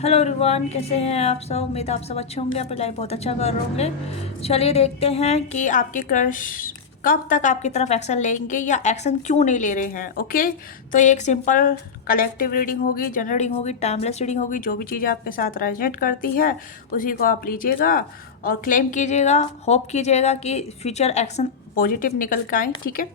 Hello everyone, कैसे हैं आप सब। उम्मीद है आप सब अच्छे होंगे, अपनी लाइफ बहुत अच्छा कर रहे होंगे। चलिए देखते हैं कि आपके क्रश कब तक आपकी तरफ एक्शन लेंगे या एक्शन क्यों नहीं ले रहे हैं। ओके, तो ये एक सिंपल कलेक्टिव रीडिंग होगी, जनरल रीडिंग होगी, टाइमलेस रीडिंग होगी। जो भी चीज़ें आपके साथ रेजोनेट करती है उसी को आप लीजिएगा और क्लेम कीजिएगा, होप कीजिएगा कि फ्यूचर एक्शन पॉजिटिव निकल के आए। ठीक है,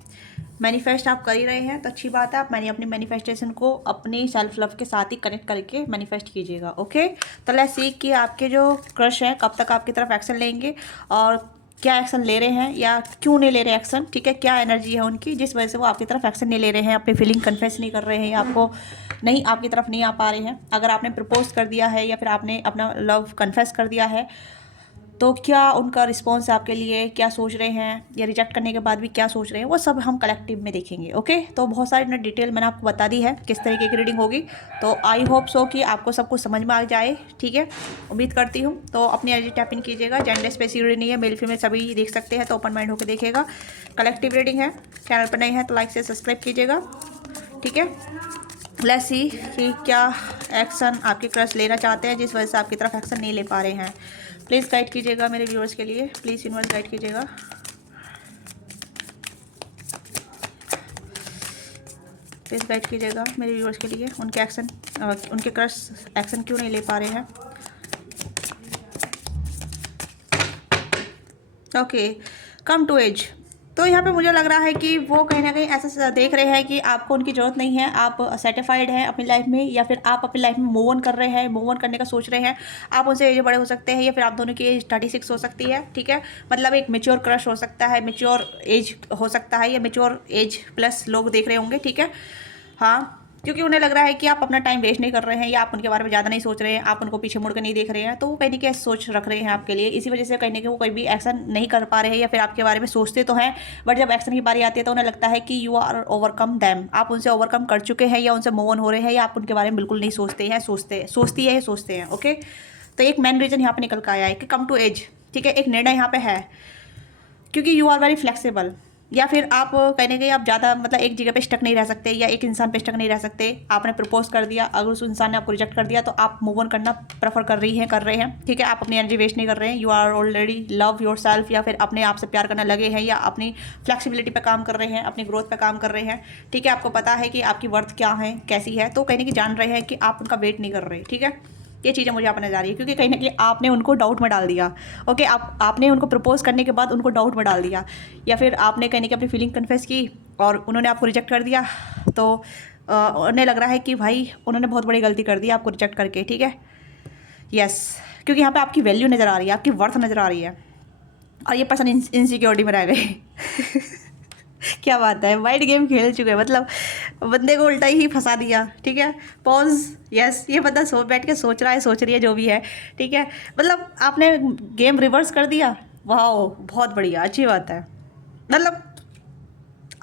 मैनिफेस्ट आप कर ही रहे हैं तो अच्छी बात है। आप अपनी मैनिफेस्टेशन को अपनी सेल्फ लव के साथ ही कनेक्ट करके मैनिफेस्ट कीजिएगा। ओके, तो लेट्स सी कि आपके जो क्रश हैं कब तक आपकी तरफ एक्शन लेंगे और क्या एक्शन ले रहे हैं या क्यों नहीं ले रहे एक्शन। ठीक है, क्या एनर्जी है उनकी जिस वजह से वो आपकी तरफ एक्शन नहीं ले रहे हैं, अपनी फीलिंग कन्फेस नहीं कर रहे हैं या आपको नहीं आपकी तरफ नहीं आ पा रहे हैं। अगर आपने प्रपोज कर दिया है या फिर आपने अपना लव कन्फेस कर दिया है तो क्या उनका रिस्पॉन्स आपके लिए, क्या सोच रहे हैं या रिजेक्ट करने के बाद भी क्या सोच रहे हैं, वो सब हम कलेक्टिव में देखेंगे। ओके, तो बहुत सारी डिटेल मैंने आपको बता दी है किस तरीके की रीडिंग होगी। तो आई होप सो कि आपको सब कुछ समझ में आ जाए। ठीक है, उम्मीद करती हूँ। तो अपनी एनर्जी टैप इन कीजिएगा। जेंडर स्पेसिफिक नहीं है, मेल फीमेल सभी देख सकते हैं, तो ओपन माइंड होकर देखिएगा। कलेक्टिव रीडिंग है। चैनल पर नए हैं तो लाइक से सब्सक्राइब कीजिएगा। ठीक है, लेट्स सी कि क्या एक्शन आपके क्रश लेना चाहते हैं जिस वजह से आपकी तरफ एक्शन नहीं ले पा रहे हैं। प्लीज़ गाइड कीजिएगा मेरे व्यूअर्स के लिए, प्लीज़ यूनिवर्स गाइड कीजिएगा। प्लीज़ गाइड कीजिएगा मेरे व्यूअर्स के लिए, उनके एक्शन उनके क्रश एक्शन क्यों नहीं ले पा रहे हैं। Okay, come to age. तो यहाँ पे मुझे लग रहा है कि वो कहीं ना कहीं ऐसा देख रहे हैं कि आपको उनकी ज़रूरत नहीं है, आप सेटिस्फाइड हैं अपनी लाइफ में, या फिर आप अपनी लाइफ में मूव ऑन कर रहे हैं, मूव ऑन करने का सोच रहे हैं। आप उनसे एज बड़े हो सकते हैं या फिर आप दोनों की एज 36 हो सकती है। ठीक है, मतलब एक मेच्योर क्रश हो सकता है, मेच्योर एज हो सकता है या मेच्योर एज प्लस लोग देख रहे होंगे। ठीक है, हाँ, क्योंकि उन्हें लग रहा है कि आप अपना टाइम वेस्ट नहीं कर रहे हैं या आप उनके बारे में ज़्यादा नहीं सोच रहे हैं, आप उनको पीछे मुड़ कर नहीं देख रहे हैं, तो वो कहीं ना कहीं सोच रख रहे हैं आपके लिए। इसी वजह से कहीं ना कहीं वो कोई भी एक्शन नहीं कर पा रहे हैं या फिर आपके बारे में सोचते तो हैं, बट जब एक्शन की बारी आती है तो उन्हें लगता है कि यू आर ओवरकम दैम, आप उनसे ओवरकम कर चुके हैं या उनसे मूव ऑन हो रहे हैं या आप उनके बारे में बिल्कुल नहीं सोचते हैं, सोचती है। ओके, तो एक मेन रीज़न यहाँ पर निकल कर आया है कि कम टू एज। ठीक है, एक निर्णय यहाँ पे है क्योंकि यू आर वेरी फ्लेक्सिबल, या फिर आप कहने के आप ज़्यादा मतलब एक जगह पे स्टक नहीं रह सकते या एक इंसान पे स्टक नहीं रह सकते। आपने प्रपोज कर दिया, अगर उस इंसान ने आपको रिजेक्ट कर दिया तो आप मूव ऑन करना प्रेफर कर रहे हैं। ठीक है, आप अपनी एनर्जी वेस्ट नहीं कर रहे हैं, you are already love yourself, या फिर अपने आप से प्यार करना लगे हैं या अपनी फ्लेक्सिबिलिटी पे काम कर रहे हैं, अपनी ग्रोथ पे काम कर रहे हैं। ठीक है, आपको पता है कि आपकी वर्थ क्या है, कैसी है, तो कहीं ना कहीं जान रहे हैं कि आप उनका वेट नहीं कर रहे। ठीक है, ये चीज़ें मुझे आप नजर आ रही है क्योंकि कहीं ना कहीं आपने उनको डाउट में डाल दिया। ओके, आपने उनको प्रपोज करने के बाद उनको डाउट में डाल दिया, या फिर आपने कहीं ना कहीं अपनी फीलिंग कन्फेस की और उन्होंने आपको रिजेक्ट कर दिया। तो उन्हें लग रहा है कि भाई उन्होंने बहुत बड़ी गलती कर दी आपको रिजेक्ट करके। ठीक है, यस, क्योंकि यहाँ पे आपकी वैल्यू नज़र आ रही है, आपकी वर्थ नज़र आ रही है और ये पर्सन इनसिक्योरिटी में रह गए। क्या बात है, वाइड गेम खेल चुके हैं, मतलब बंदे को उल्टा ही फंसा दिया। ठीक है, पॉज। यस, ये बंदा बैठ के सोच रहा है, सोच रही है, जो भी है। ठीक है, मतलब आपने गेम रिवर्स कर दिया। वाह, बहुत बढ़िया, अच्छी बात है। मतलब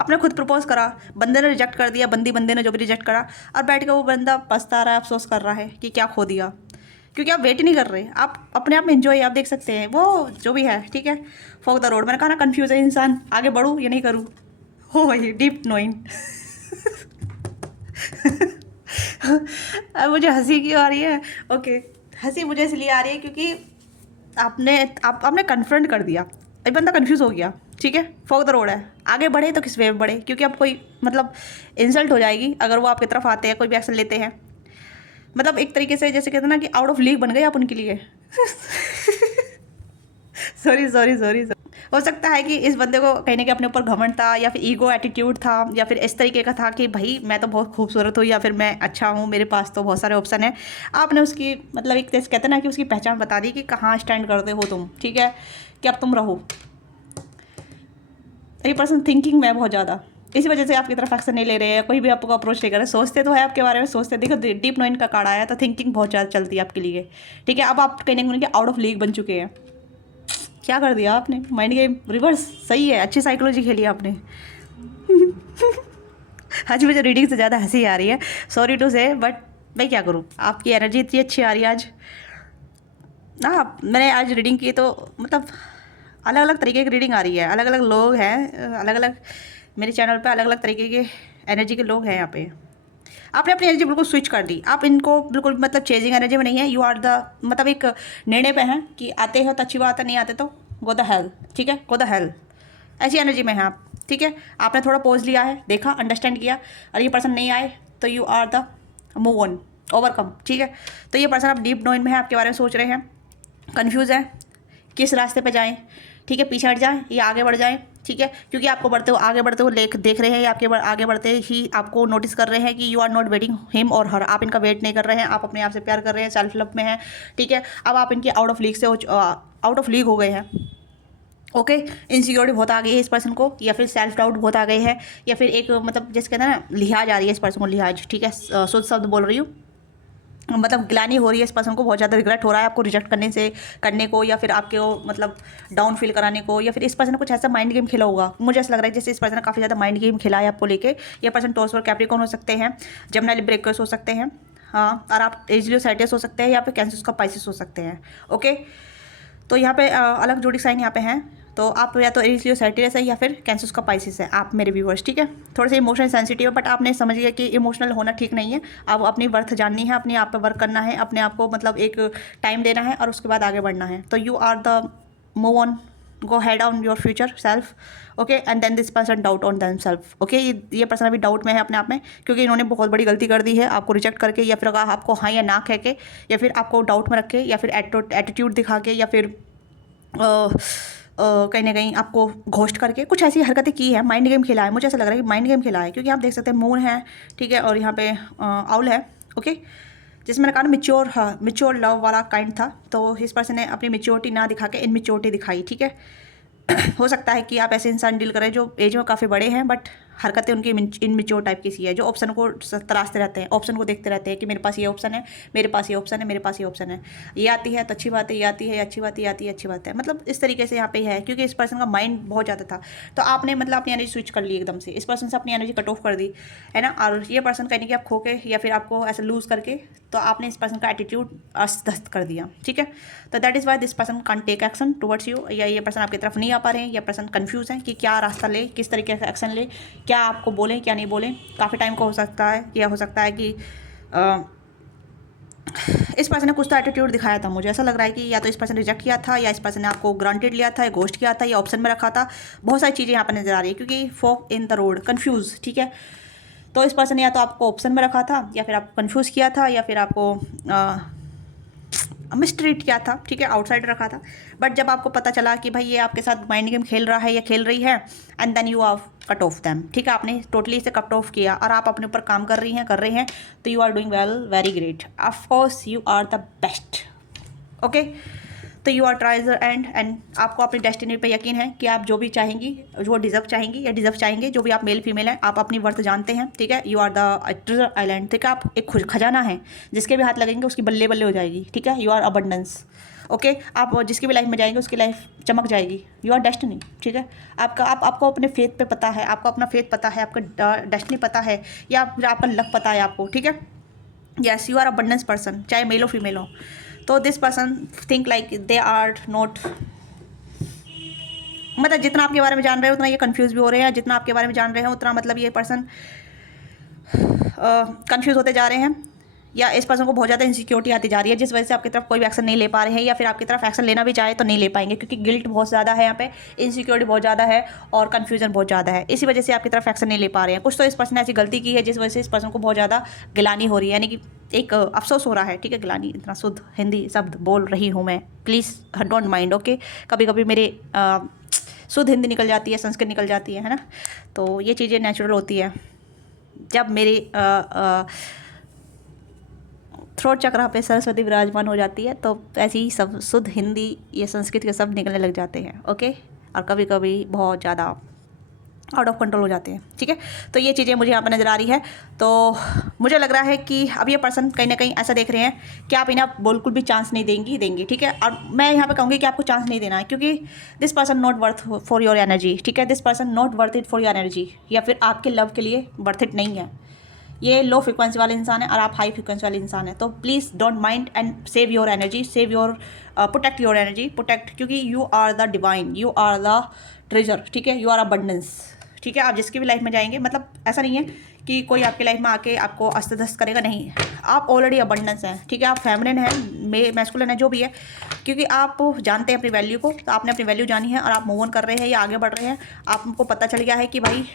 आपने खुद प्रपोज करा, बंदे ने रिजेक्ट कर दिया, बंदे ने जो भी रिजेक्ट करा, और बैठ के वो बंदा पछता रहा है, अफसोस कर रहा है कि क्या खो दिया। क्योंकि आप वेट नहीं कर रहे, आप अपने आप में एंजॉय, आप देख सकते हैं वो जो भी है। ठीक है, फॉर द रोड, मैंने कहा ना कन्फ्यूज है इंसान, आगे बढ़ूँ या नहीं करूँ। हो भाई, डीप नोइंग। अब मुझे हंसी क्यों आ रही है। ओके, हंसी मुझे इसलिए आ रही है क्योंकि आपने कन्फ्रंट कर दिया, एक बंदा कंफ्यूज हो गया। ठीक है, फॉर द रोड है, आगे बढ़े तो किस वे में बढ़े, क्योंकि अब कोई मतलब इंसल्ट हो जाएगी अगर वो आपकी तरफ आते हैं, कोई भी एक्शन लेते हैं। मतलब एक तरीके से जैसे कहते हैं ना कि आउट ऑफ लीग बन गए आप उनके लिए। Sorry sorry sorry. हो सकता है कि इस बंदे को कहीं ना कहीं अपने ऊपर घमंड था या फिर ईगो एटीट्यूड था या फिर इस तरीके का था कि भाई मैं तो बहुत खूबसूरत हूँ या फिर मैं अच्छा हूँ, मेरे पास तो बहुत सारे ऑप्शन है। आपने उसकी मतलब एक जैसे कहते हैं ना कि उसकी पहचान बता दी कि कहाँ स्टैंड करते हो तुम। ठीक है, कि अब तुम रहो। ये पर्सन थिंकिंग में है बहुत ज़्यादा, इसी वजह से आपकी तरफ एक्शन नहीं ले रहे हैं, कोई भी आपको अप्रोच नहीं कर रहे। सोचते तो है आपके बारे में, सोचते, देखो डीप नोइंग का कार्ड आया तो थिंकिंग बहुत ज़्यादा चलती है आपके लिए। ठीक है, अब आप कहीं ना कहीं आउट ऑफ लीग बन चुके हैं। क्या कर दिया आपने, माइंड गेम रिवर्स। सही है, अच्छी साइकोलॉजी खेली आपने। आज मुझे रीडिंग से ज़्यादा हंसी आ रही है, सॉरी टू से, बट मैं क्या करूँ, आपकी एनर्जी इतनी अच्छी आ रही है आज ना। मैंने आज रीडिंग की तो मतलब अलग अलग तरीके की रीडिंग आ रही है, अलग अलग लोग हैं, अलग अलग मेरे चैनल पे अलग अलग तरीके के एनर्जी के लोग हैं यहाँ पे। आपने अपनी एनर्जी बिल्कुल स्विच कर दी, आप इनको बिल्कुल मतलब चेजिंग एनर्जी में नहीं है, यू आर द मतलब एक निर्णय पे हैं कि आते हो तो अच्छी बात है, नहीं आते तो गो द हेल, ठीक है, गो द हेल, ऐसी एनर्जी में हैं आप, ठीक है। आपने थोड़ा पॉज लिया है, देखा, अंडरस्टैंड किया, और ये पर्सन नहीं आए तो you are the move on, overcome, ठीक है। तो ये पर्सन आप डीप नोइंग में है, आपके बारे में सोच रहे हैं, कन्फ्यूज़ है किस रास्ते पे जाएं, ठीक है, पीछे हट जाएं या आगे बढ़ जाएं, ठीक है, क्योंकि आपको आगे बढ़ते हुए देख रहे हैं, या आगे बढ़ते ही आपको नोटिस कर रहे हैं कि you are not waiting him और हर, आप इनका वेट नहीं कर रहे हैं, आप अपने आप से प्यार कर रहे हैं, सेल्फ लव में हैं, ठीक है। अब आप इनके आउट ऑफ लीग हो गए हैं, ओके। इनसिक्योरिटी बहुत आ गई है इस पर्सन को, या फिर सेल्फ डाउट बहुत आ गए हैं, या फिर एक मतलब जैसे कहते हैं ना, लिहाज आ रही है इस पर्सन को, लिहाज, ठीक है, शुद्ध शब्द बोल रही हूँ, मतलब ग्लानी हो रही है इस पर्सन को, बहुत ज़्यादा रिग्रेट हो रहा है आपको रिजेक्ट करने को, या फिर आपके वो मतलब डाउन फील कराने को, या फिर इस पर्सन ने कुछ ऐसा माइंड गेम खेला होगा। मुझे ऐसा लग रहा है जैसे इस पर्सन ने काफ़ी ज़्यादा माइंड गेम खेला है आपको लेके। ये पर्सन टॉस और कैप्रिकॉर्न हो सकते हैं, जेमिनी लिब्रा हो सकते हैं, हाँ, और आप एजिलियो साइटियस हो सकते हैं, या फिर कैंसर का पाइसिस हो सकते हैं, ओके। तो यहाँ पे अलग जोड़ी साइन यहाँ पे हैं, तो आप या तो एरिस साइटियस है या फिर कैंसर का पाइसिस है, आप मेरे व्यूअर्स, ठीक है। थोड़े से इमोशनल सेंसिटिव है, बट आपने समझ लिया कि इमोशनल होना ठीक नहीं है, आप अपनी वर्थ जाननी है, अपने आप पे वर्क करना है, अपने आप को मतलब एक टाइम देना है और उसके बाद आगे बढ़ना है। तो you are the move on, go head on your future self, okay, and then this person doubt on them self, okay. ये पर्सन अभी डाउट में है अपने आप में, क्योंकि इन्होंने बहुत बड़ी गलती कर दी है आपको रिजेक्ट करके, या फिर आपको हाँ या ना कह के, या फिर आपको डाउट में रख के, या फिर एटीट्यूड दिखा के, या फिर कहीं ना कहीं आपको घोस्ट करके कुछ ऐसी हरकतें की है, माइंड गेम खेला है। मुझे ऐसा लग रहा है कि माइंड गेम खेला है, क्योंकि आप देख सकते हैं मून है, ठीक है, और यहाँ पे आउल है, ओके, जिसमें मैंने कहा ना मिच्योर लव वाला काइंड था। तो इस पर्सन ने अपनी मिच्योरिटी ना दिखा के इनमिच्योरिटी दिखाई, ठीक है। हो सकता है कि आप ऐसे इंसान डील करें जो एज में काफ़ी बड़े हैं, बट हरकतें उनकी इनमिच्योर टाइप की सी है, जो ऑप्शन को तराशते रहते हैं, ऑप्शन को देखते रहते हैं कि मेरे पास ये ऑप्शन है, मेरे पास ये ऑप्शन है, मेरे पास ये ऑप्शन है, ये आती है तो अच्छी बात है, ये आती है अच्छी बात है, ये आती है अच्छी बात है, मतलब इस तरीके से यहाँ पे है, क्योंकि इस पर्सन का माइंड बहुत ज़्यादा था। तो आपने मतलब अपनी एनर्जी स्विच कर ली एकदम से, इस पर्सन से अपनी एनर्जी कट ऑफ कर दी, है ना। और ये पर्सन कहने कि आप खो के या फिर आपको ऐसे लूज़ करके, तो आपने इस पर्सन का एटीट्यूड अस्त कर दिया, ठीक है। तो that is why this person can take action towards you, या ये पर्सन आपकी तरफ नहीं आ पा रहे हैं, या पर्सन कन्फ्यूज हैं कि क्या रास्ता ले, किस तरीके से एक्शन ले, क्या आपको बोलें क्या नहीं बोलें। काफ़ी टाइम का हो सकता है, या हो सकता है कि इस पर्सन ने कुछ तो एटीट्यूड दिखाया था। मुझे ऐसा लग रहा है कि या तो इस पर्सन ने रिजेक्ट किया था, या इस पर्सन ने आपको ग्रांटेड लिया था, या घोस्ट किया था, या ऑप्शन में रखा था। बहुत सारी चीज़ें यहाँ पर नजर आ रही है, क्योंकि fork in the road, confuse, ठीक है। तो इस पर्सन ने या तो आपको ऑप्शन में रखा था, या फिर आपको कन्फ्यूज़ किया था, या फिर आपको मिसट्रीट किया था, ठीक है, आउटसाइड रखा था। बट जब आपको पता चला कि भाई ये आपके साथ माइंड गेम खेल रहा है या खेल रही है, and then you are cut off them, ठीक है, आपने टोटली इसे कट ऑफ किया और आप अपने ऊपर काम कर रहे हैं, तो you are doing well, very great, of course you are the best, okay. तो यू आर ट्राइज एंड आपको अपनी डेस्टिनी पे यकीन है कि आप जो भी चाहेंगी, जो डिज़र्व चाहेंगे, जो भी आप मेल फीमेल हैं, आप अपनी वर्थ जानते हैं, ठीक है। You are the treasure island, ठीक है, आप एक खजाना है, जिसके भी हाथ लगेंगे उसकी बल्ले बल्ले हो जाएगी, ठीक है। You are abundance, okay. आप जिसकी भी लाइफ में जाएंगे उसकी लाइफ चमक जाएगी, यू आर डेस्टिनी, ठीक है। आपको अपने फेथ पे पता है, आपको अपना फेथ पता है, आपका डेस्टिनी पता है, या फिर आपका लक पता है आपको, ठीक है। Yes, you are abundance person, चाहे मेल हो फीमेल हो। तो this person think like they are not, मतलब जितना आपके बारे में जान रहे हैं उतना ये कंफ्यूज भी हो रहे हैं, जितना आपके बारे में जान रहे हैं उतना मतलब ये पर्सन कंफ्यूज होते जा रहे हैं, या इस पर्सन को बहुत ज़्यादा इनसिक्योरिटी आती जा रही है, जिस वजह से आपकी तरफ कोई भी एक्शन नहीं ले पा रहे हैं, या फिर आपकी तरफ एक्शन लेना भी चाहे तो नहीं ले पाएंगे, क्योंकि गिल्ट बहुत ज़्यादा है यहाँ पे, इनसिक्योरिटी बहुत ज़्यादा है, और कन्फ्यूजन बहुत ज़्यादा है। इसी वजह से आपकी तरफ एक्शन नहीं ले पा रहे हैं। कुछ तो इस पर्सन ने ऐसी गलती की है जिस वजह से इस पर्सन को बहुत ज़्यादा गिलानी हो रही है, यानी कि एक अफसोस हो रहा है, ठीक है। गिलानी, इतना शुद्ध हिंदी शब्द बोल रही हूँ मैं, प्लीज़ डोंट माइंड, ओके। कभी कभी मेरे शुद्ध हिंदी निकल जाती है, संस्कृत निकल जाती है ना, तो ये चीज़ें नेचुरल होती है। जब मेरी थ्रोट चक्र पे सरस्वती विराजमान हो जाती है, तो ऐसी ही सब शुद्ध हिंदी, ये संस्कृत के शब्द निकलने लग जाते हैं, ओके। और कभी कभी बहुत ज़्यादा आउट ऑफ कंट्रोल हो जाते हैं, ठीक है। तो ये चीज़ें मुझे यहाँ पर नज़र आ रही है। तो मुझे लग रहा है कि अब ये पर्सन कहीं ना कहीं ऐसा देख रहे हैं कि आप इन्हें बिल्कुल भी चांस नहीं देंगी, ठीक है। और मैं यहाँ पे कहूँगी कि आपको चांस नहीं देना है, क्योंकि this person not worth for your energy, ठीक है। This person not worth it for your energy, या फिर आपके लव के लिए वर्थ इट नहीं है। ये लो फ्रिक्वेंसी वाले इंसान है और आप हाई फ्रिक्वेंसी वाले इंसान है। तो please don't mind and save your energy, save your protect your energy, protect, क्योंकि you are the divine, you are the treasure, ठीक है। यू आर अबंडेंस, ठीक है। आप जिसकी भी लाइफ में जाएंगे, मतलब ऐसा नहीं है कि कोई आपकी लाइफ में आके आपको अस्त व्यस्त करेगा, नहीं। आप ऑलरेडी अबंडेंस हैं, ठीक है। आप फेमिनिन हैं, मैस्कुलिन है, जो भी है, क्योंकि आप जानते हैं अपनी वैल्यू को। तो आपने अपनी वैल्यू जानी है और आप मूव ऑन कर रहे हैं या आगे बढ़ रहे हैं। आपको पता चल गया है कि भाई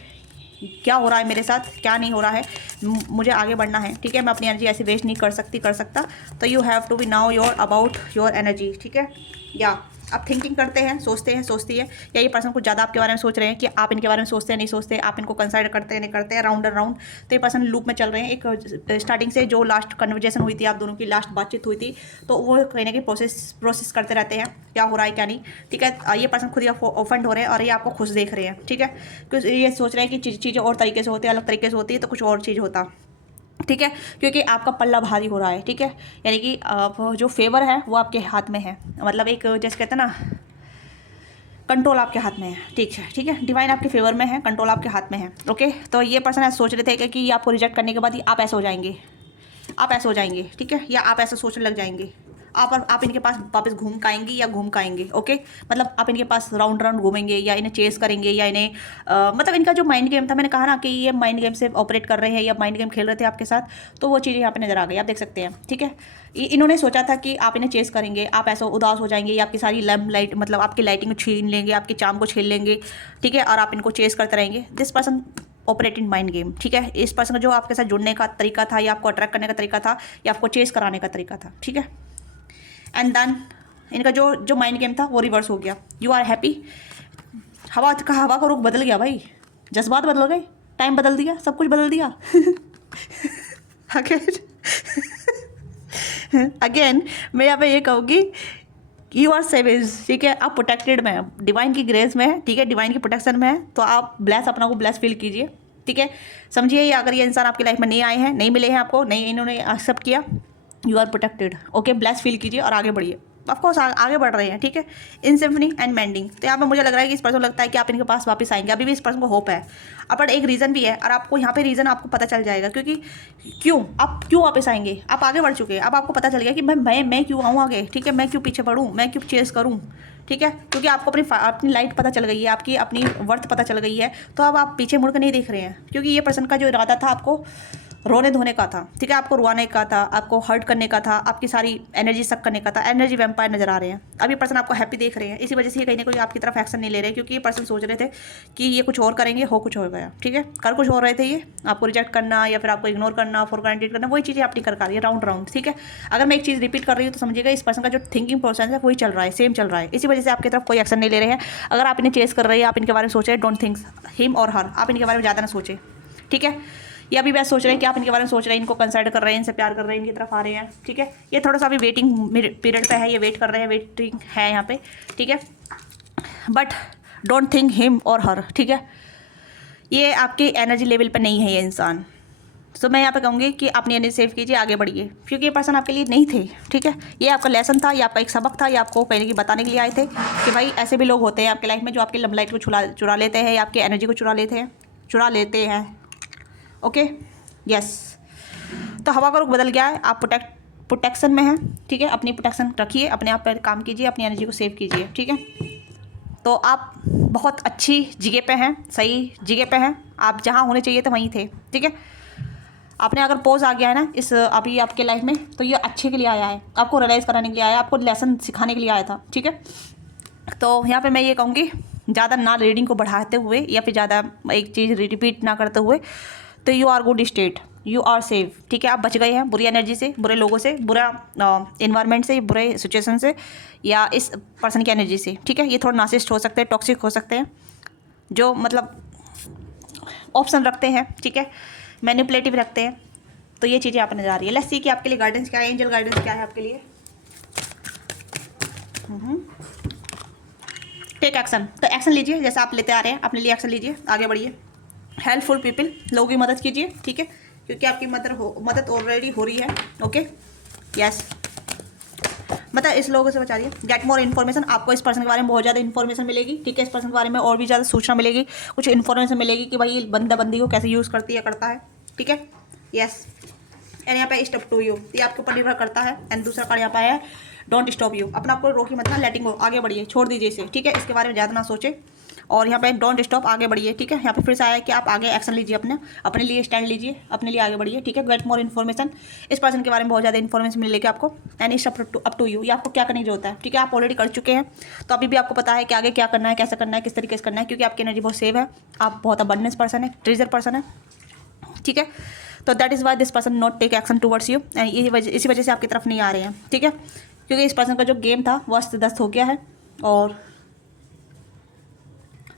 क्या हो रहा है मेरे साथ, क्या नहीं हो रहा है, मुझे आगे बढ़ना है, ठीक है। मैं अपनी एनर्जी ऐसे वेस्ट नहीं कर सकता। तो you have to be now your about your energy, ठीक है। या आप थिंकिंग करते हैं, सोचती है, या ये पर्सन कुछ ज़्यादा आपके बारे में सोच रहे हैं कि आप इनके बारे में सोचते हैं नहीं सोचते, आप इनको कंसिडर करते हैं नहीं करते हैं, राउंड एंड राउंड। तो ये पर्सन लूप में चल रहे हैं। एक स्टार्टिंग से जो लास्ट कन्वर्जेशन हुई थी, आप दोनों की लास्ट बातचीत हुई थी, तो वो कहीं ना कहीं प्रोसेस करते रहते हैं, क्या हो रहा है क्या नहीं, ठीक है। ये पर्सन खुद ही ऑफेंड हो रहे हैं और ये आपको खुश देख रहे हैं, ठीक है। क्योंकि ये सोच रहे हैं कि चीज़ें और तरीके से होती है, अलग तरीके से होती है, तो कुछ और चीज़ होता, ठीक है। क्योंकि आपका पल्ला भारी हो रहा है, ठीक है। यानी कि जो फेवर है वो आपके हाथ में है, मतलब एक जैसे कहते हैं ना, कंट्रोल आपके हाथ में है, ठीक है। डिवाइन आपके फेवर में है, कंट्रोल आपके हाथ में है, ओके। तो ये पर्सन ऐसा सोच रहे थे कि ये आपको रिजेक्ट करने के बाद ही आप ऐसे हो जाएंगे, ठीक है, या आप ऐसा सोचने लग जाएंगे। आप इनके पास वापस घूम के आएंगे, ओके। मतलब आप इनके पास राउंड घूमेंगे, या इन्हें चेस करेंगे, या इन्हें मतलब इनका जो माइंड गेम था, मैंने कहा ना कि ये माइंड गेम से ऑपरेट कर रहे हैं या माइंड गेम खेल रहे थे आपके साथ, तो वो चीज़ें यहाँ पे नजर आ गई, आप देख सकते हैं, ठीक है। इन्होंने सोचा था कि आप इन्हें चेस करेंगे, आप ऐसा उदास हो जाएंगे, या आपकी सारी लैम्प लाइट, मतलब आपकी लाइटिंग छीन लेंगे, आपकी चाम को छीन लेंगे, ठीक है, और आप इनको चेस करते रहेंगे। This person operating mind game, ठीक है। इस पर्सन का जो आपके साथ जुड़ने का तरीका था, या आपको अट्रैक्ट करने का तरीका था, या आपको चेस कराने का तरीका था, ठीक है। एंड देन इनका जो माइंड गेम था वो रिवर्स हो गया। यू आर हैप्पी, हवा का रुख बदल गया भाई, जज्बात बदल गए, टाइम बदल दिया, सब कुछ बदल दिया। अगेन मैं यहाँ पे ये कहूँगी, यू आर सेवेज, ठीक है। आप प्रोटेक्टेड में हैं, डिवाइन की ग्रेस में है, ठीक है, डिवाइन की प्रोटेक्शन में है। तो आप ब्लेस, अपना को ब्लेस फील कीजिए, ठीक है। समझिए, ये अगर ये इंसान आपकी लाइफ में नहीं आए हैं, नहीं मिले हैं आपको, नहीं इन्होंने एक्सेप्ट किया, you are protected, okay. Bless feel कीजिए और आगे बढ़िए। ऑफकोर्स आगे बढ़ रहे हैं, ठीक है, इन सिम्फनी एंड मेंडिंग। तो यहाँ पे मुझे लग रहा है कि इस पर्सन को लगता है कि आप इनके पास वापस आएंगे, अभी भी इस पर्सन को होप है। बट एक रीज़न भी है, और आपको यहाँ पे रीज़न आपको पता चल जाएगा, क्योंकि क्यों वापस आएंगे, आप आगे बढ़ चुके हैं। अब आपको पता चल गया कि मैं क्यों आऊँ आगे, ठीक है, मैं क्यों पीछे बढ़ूँ, मैं क्यों चेस करूँ, ठीक है। क्योंकि आपको अपनी लाइट पता चल गई है, आपकी अपनी वर्थ पता चल गई है। तो अब आप पीछे मुड़ कर नहीं देख रहे हैं, क्योंकि ये पर्सन का जो इरादा था आपको रोने धोने का था, ठीक है, आपको रुआने का था, आपको हर्ट करने का था, आपकी सारी एनर्जी सक करने का था। एनर्जी वैम्पायर नजर आ रहे हैं। अब ये पर्सन आपको हैप्पी देख रहे हैं, इसी वजह से ये कहीं ना कहीं आपकी तरफ एक्शन नहीं ले रहे, क्योंकि ये पर्सन सोच रहे थे कि ये कुछ और करेंगे, हो कुछ और गया, ठीक है। कर कुछ और रहे थे, ये आपको रिजेक्ट करना या फिर आपको इग्नोर करना, फॉर ग्रांटेड करना, वही चीज़ें आपकी कर रही है, राउंड, ठीक है। अगर मैं एक चीज़ रिपीट कर रही हूँ तो समझिएगा, इस पर्सन का जो थिंकिंग प्रोसेस है वही चल रहा है, सेम चल रहा है। इसी वजह से आपकी तरफ कोई एक्शन नहीं ले रहे हैं। अगर आप इन्हें चेस कर रहे हैं, आप इनके बारे में सोच रहे हैं, डोंट थिंक हिम और हर, आप इनके बारे में ज़्यादा ना सोचें, ठीक है। ये अभी बस सोच रहे हैं कि आप इनके बारे में सोच रहे हैं, इनको कंसिडर कर रहे हैं, इनसे प्यार कर रहे हैं, इनकी तरफ आ रहे हैं, ठीक है। ये थोड़ा सा अभी वेटिंग पीरियड पे है, ये वेट कर रहे हैं, वेटिंग है यहाँ पे, ठीक है। बट डोंट थिंक हिम और हर, ठीक है। ये आपके एनर्जी लेवल पर नहीं है ये इंसान। तो मैं यहाँ पे कहूँगी कि अपनी एनर्जी सेव कीजिए, आगे बढ़िए, क्योंकि ये पर्सन आपके लिए नहीं थे, ठीक है। ये आपका लेसन था, ये आपका एक सबक था, ये आपको कहने की बताने के लिए आए थे कि भाई ऐसे भी लोग होते हैं आपके लाइफ में, जो आपकी लाइट को चुरा लेते हैं, या आपकी एनर्जी को चुरा लेते हैं, ओके, यस। तो हवा का रुख बदल गया है, आप प्रोटेक्शन में हैं, ठीक है। अपनी प्रोटेक्शन रखिए, अपने आप पर काम कीजिए, अपनी एनर्जी को सेव कीजिए, ठीक है। तो आप बहुत अच्छी जगह पे हैं, सही जगह पे हैं, आप जहाँ होने चाहिए थे वहीं थे, ठीक है। आपने अगर पोज आ गया है ना इस अभी आपके लाइफ में, तो ये अच्छे के लिए आया है, आपको रियलाइज़ कराने के लिए आया है, आपको लेसन सिखाने के लिए आया था, ठीक है। तो यहाँ पे मैं ये कहूँगी, ज़्यादा ना रीडिंग को बढ़ाते हुए या फिर ज़्यादा एक चीज़ रिपीट ना करते हुए, तो you are good state, you are safe, ठीक है। आप बच गए हैं बुरी एनर्जी से, बुरे लोगों से, बुरा इन्वायरमेंट से, बुरे सिचुएशन से, या इस पर्सन की एनर्जी से, ठीक है। ये थोड़ा नार्सिसिस्ट हो सकते हैं, टॉक्सिक हो सकते हैं, जो मतलब ऑप्शन रखते हैं, ठीक है, मैनिपुलेटिव रखते हैं। तो ये चीज़ें आप नजर आ रही है। लेट्स सी कि आपके लिए गाइडेंस क्या है, एंजल गाइडेंस क्या है आपके लिए। टेक एक्शन, तो एक्शन लीजिए, जैसे आप लेते आ रहे हैं, अपने लिए एक्शन लीजिए, आगे बढ़िए। हेल्पफुल पीपल, लोगों की मदद कीजिए, ठीक है, क्योंकि आपकी मदद ऑलरेडी हो रही है, ओके, यस। मतलब इस लोगों से बचा रही है। गेट मोर इन्फॉर्मेशन, आपको इस पर्सन के बारे में बहुत ज़्यादा इन्फॉर्मेशन मिलेगी, ठीक है। इस पर्सन के बारे में और भी ज़्यादा सूचना मिलेगी, कुछ इन्फॉर्मेशन मिलेगी कि भाई बंदी को कैसे यूज़ करती है, करता है, ठीक है, यस। एंड यहाँ पे स्टॉप टू यू, ये आपके ऊपर निर्भर करता है। एंड दूसरा कार्ड यहाँ पे है डोंट स्टॉप यू, अपना आपको रोकी मत ना, लेटिंग गो, आगे बढ़िए, छोड़ दीजिए इसे, ठीक है। इसके बारे में ज़्यादा ना सोचे, और यहाँ पे डोंट स्टॉप, आगे बढ़िए, ठीक है। यहाँ पे फिर से आया है कि आप आगे एक्शन लीजिए, अपने लिए स्टैंड लीजिए, अपने लिए आगे बढ़िए, ठीक है। गेट मोर इन्फॉर्मेशन, इस पर्सन के बारे में बहुत ज़्यादा इन्फॉर्मेशन मिलेगी आपको। And it's up to you, ये आपको क्या करने की जरूरत है, ठीक है। आप ऑलरेडी कर चुके हैं, तो अभी भी आपको पता है कि आगे क्या करना है, कैसे करना है, किस तरीके से करना है, क्योंकि आपकी एनर्जी बहुत सेव है, आप बहुत अबंडेंस पर्सन है, ट्रेजर पर्सन है, ठीक है। तो that is why this person not take action towards you, and इसी वजह से आपकी तरफ नहीं आ रहे हैं, ठीक है। क्योंकि इस पर्सन का जो गेम था वो अस्त व्यस्त हो गया है, और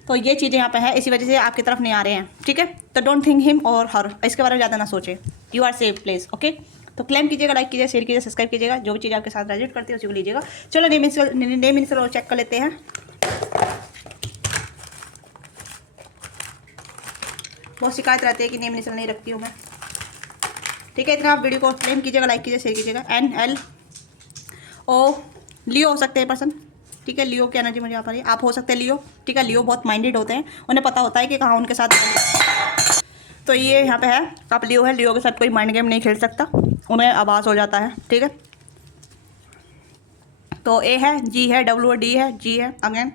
तो ये चीज़ें यहाँ पे है, इसी वजह से आपकी तरफ नहीं आ रहे हैं, ठीक है। तो डोंट थिंक हिम और हर, इसके बारे में ज़्यादा ना सोचें, you are safe place, okay. तो क्लेम कीजिएगा, लाइक कीजिए, शेयर कीजिए, सब्सक्राइब कीजिएगा, जो भी चीज़ आपके साथ रेजोनेट करती है उसी को लीजिएगा। चलो नेम इनिशियल और चेक कर लेते हैं। बहुत शिकायत रहती है कि नेम इनिशियल नहीं रखती हूँ मैं, ठीक है। इतना आप वीडियो को क्लेम कीजिएगा, लाइक कीजिए, शेयर कीजिएगा। NLO लियो हो सकते हैं पर्सन, ठीक है। लियो की एनर्जी मुझे यहाँ पर आप हो सकते हैं लियो, ठीक है। लियो बहुत माइंडेड होते हैं, उन्हें पता होता है कि कहाँ उनके साथ, तो ये यहाँ पे है, आप लियो है, लियो के साथ कोई माइंड गेम नहीं खेल सकता, उन्हें आभास हो जाता है, ठीक है। तो A है, G है, W है, D है, G है अगेन,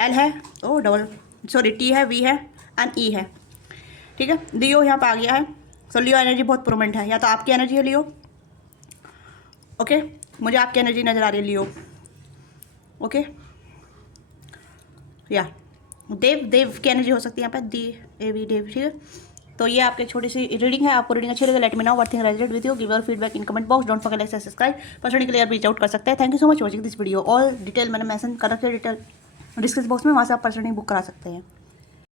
L है, ओ डबल सॉरी T है, V है एंड E है, ठीक है। लियो यहाँ पे आ गया है, सो लियो एनर्जी बहुत प्रोमेंट है, या तो आपकी एनर्जी है लियो, ओके। मुझे आपकी एनर्जी नज़र आ रही है लियो, ओके। या देव की एनर्जी हो सकती है यहाँ पे, देव, ठीक है। तो ये आपकी छोटी सी रीडिंग है, आपको रीडिंग अच्छी लगे let me know what thing resonate with you, give your feedback in comment box, don't forget like subscribe, personally clear reach out कर सकते हैं। Thank you so much watching this video, all detail मैंने mention कर रखे detail description box में, वहाँ से आप पर्सनली बुक करा सकते हैं।